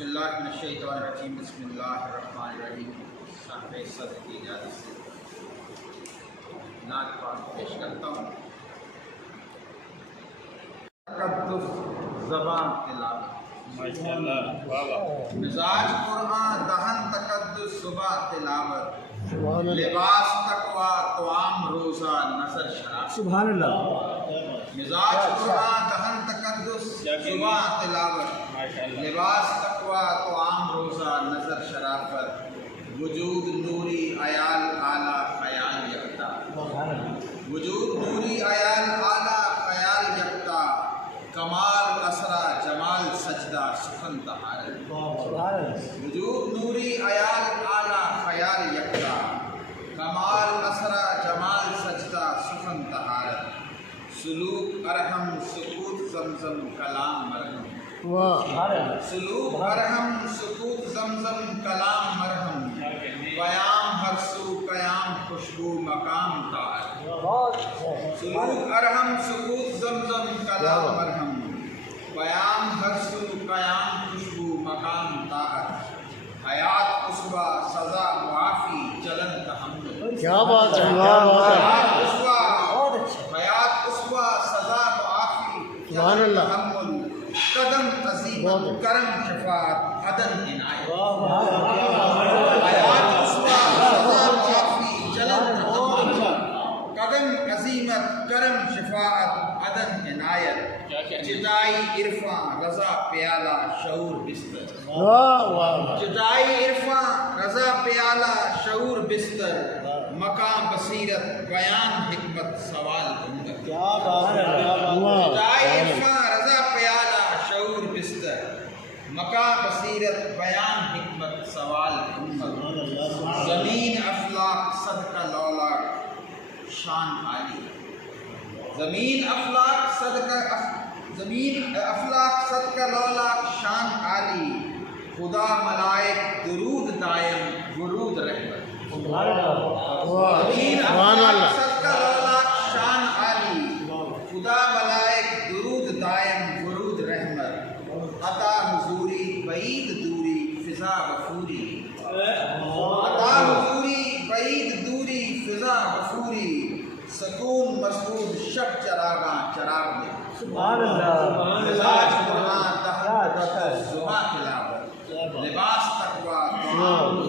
اللہ من الشیطان الرجیم بسم اللہ الرحمن الرحیم صاحب صدر کی اجازت سے نعت پاک پیش کرتا ہوں۔ تقدس زبان تلاوت ماشاءاللہ مزاج قرآن دہن تقدس صبح تلاوت لباس تقوی طعام روزہ نظر شراب سبحان اللہ مزاج قرآن دہن تقدس صبح تلاوت لباس تقوی طعام روزہ نظر شرافت وجود نوری عیال اعلیٰ خیال یکتا وجود نوری عیال اعلیٰ خیال یکتا کمال اسرا جمال سجدہ سخن طہارت وجود نوری عیال اعلیٰ خیال یکتا کمال اسرا جمال سجدہ سخن طہارت سلوک ارحم سکوت زمزم کلام مرحم سلوک ارحم سکوت زمزم کلام مرحم قیام ہر سو قیام خوشبو مقام طاعت سلوک ارحم سکوت زمزم کلام مرحم قیام ہر سو قیام خوشبو مقام طاعت حیات قصبہ سزا معافی چلن تحمل کیا بات ہے حیات قصبہ سزا معافی چلن تحمل قدم عظیم کرم شفاعت عدن عنایت حیات قصبہ سزا معافی چلن تحمل قدم عظیمت کرم شفاعت عدن عنایت جدائی عرفاں رضا پیالہ شعور بستر جدائی عرفاں رضا پیالہ شعور بستر مقام بصیرت بیان حکمت سوال عمدت جدائی عرفاں رضا پیالہ شعور بستر مقام بصیرت بیان حکمت سوال عمدت زمین افلاک صدقہ لولا شان عالی زمین افلاک صدقہ لولا شان عالی خدا ملائک درود دائم ورود رحمت زمین افلاک صدقہ لولا شان عالی خدا ملائک درود دائم ورود رحمت عطا حضوری بعید دوری فضا غفوری عطا حضوری بعید دوری فضا غفوری سکون مسعود شب چراغاں چراغ میں مزاج قرآن دہن تقدس زبان تلاوت لباس تقوی طعام